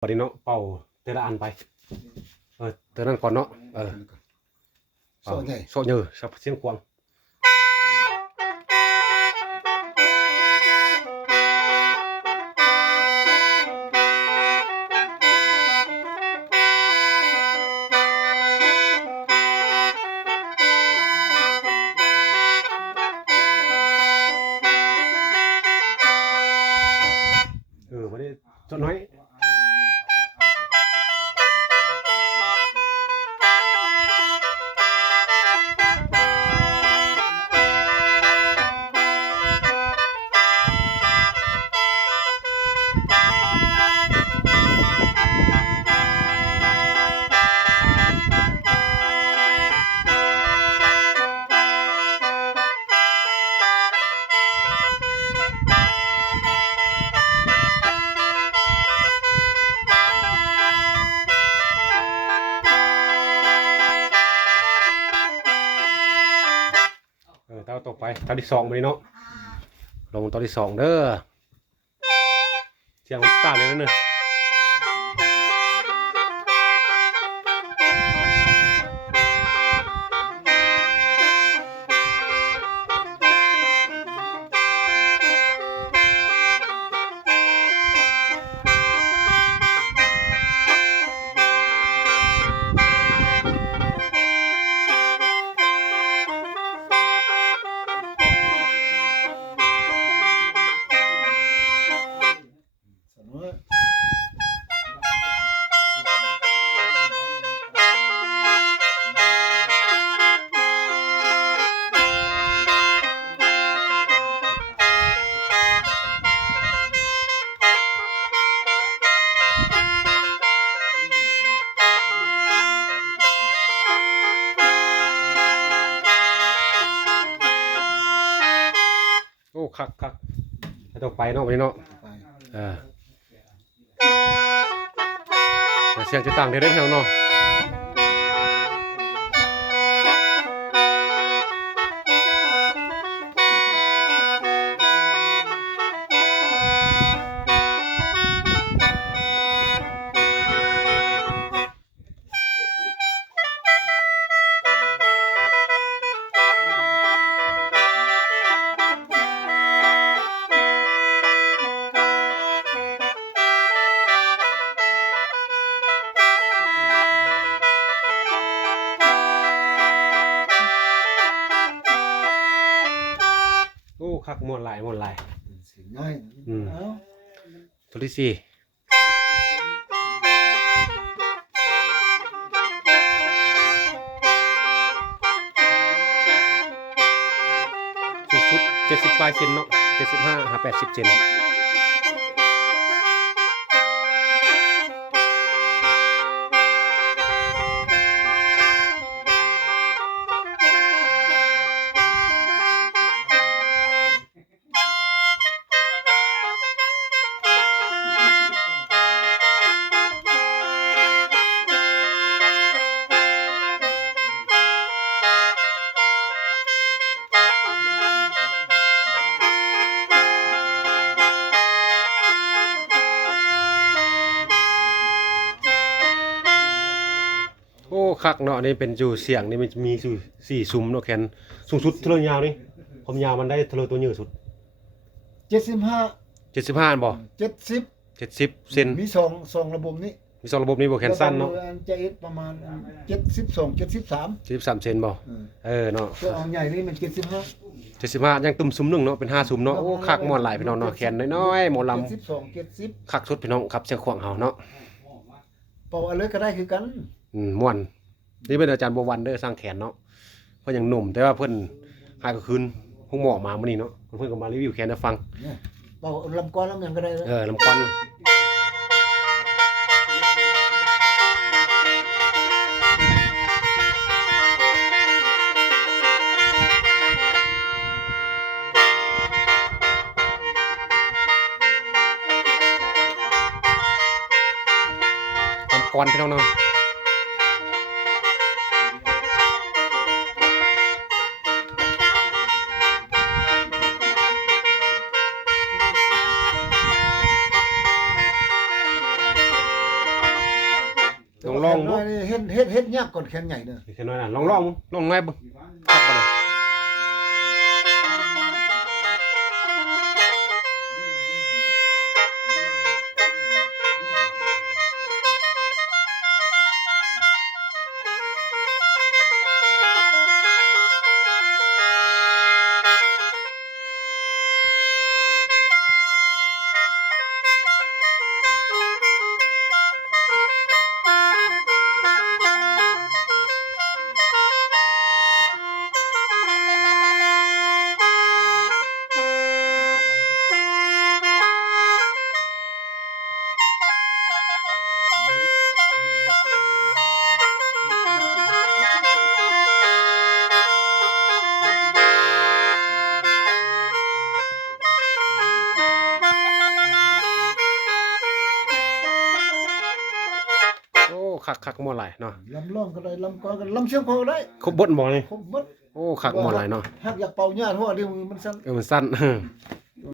ปดิเนาะเป่าเตละอันไปเตนั่นก่อนเนาะโซ่ใหญ่โซ่เยอะสับเส้นควงวันนี้จดน้อยเต้าตกไปเต้าที่สองวันนี้เนาะลงเต้าที่สองเด้อเสียงตาเลยนั่นเนอะโอ้คักเต้าไปเนาะวันนี้เนาะเสียงจะต่างเดี๋ยวได้เพียงเนาะโอ้คักมวนหลายเสียงง่ายตัวที่สี่สุด70 ปลายเซนเนาะ75 80 เซนโอ้คักเนาะนี่เป็นอยู่เสียงนี่มันมีสี่ซุ้มเนาะแคนสูงสุดเท่าไหร่ยาวนี่ความยาวมันได้เท่าไหร่ตัวเยอะสุด75บ่70 เซนมีสองระบบนี้มี2ระบบนี้บ่แคนสั้นเนาะจะเอสประมาณ73 เซนบ่เนาะตัวอ่องใหญ่นี่มัน75ยังตุ่มซุ้มนึงเนาะเป็น5ซุ้มเนาะโอ้คักม่วนหลายพี่น้องเนาะแคนน้อยๆหมอลำ70คักสุดพี่น้องครับเสียงขวางเฮาเนาะเป่าอะไรก็ได้คือกันม่วนนี่เป็นอาจารย์บัววันเด้อสร้างแขนเนาะเพิ่นยังหนุ่มแต่ว่าเพิ่นหายก็คืนห้องหมอมามื้อนี้เนาะเพิ่นก็มารีวิวแขนให้ฟังเป่าลำก้อนลำยังก็ได้ลำก้อนก่อนพี่น้องเนาะ โ ลอง แขน ดู น้อยนี่เฮ็ดยากก่อนแขนใหญ่เด้อ แค่น้อยน่ะลองง่ายบ่คักบ่ล่ะโอ้คักๆม่วนหลายเนาะ ลำร้องก็ได้ลำกลอนก็ได้ลำเสียงพอก็ได้ ครบเบิดบ่นี่ ครบหมด โอ้คักม่วนหลายเนาะ หากอยากเป่าหญ้าทั่วเดี๋ยวมันสั่น มันสั้น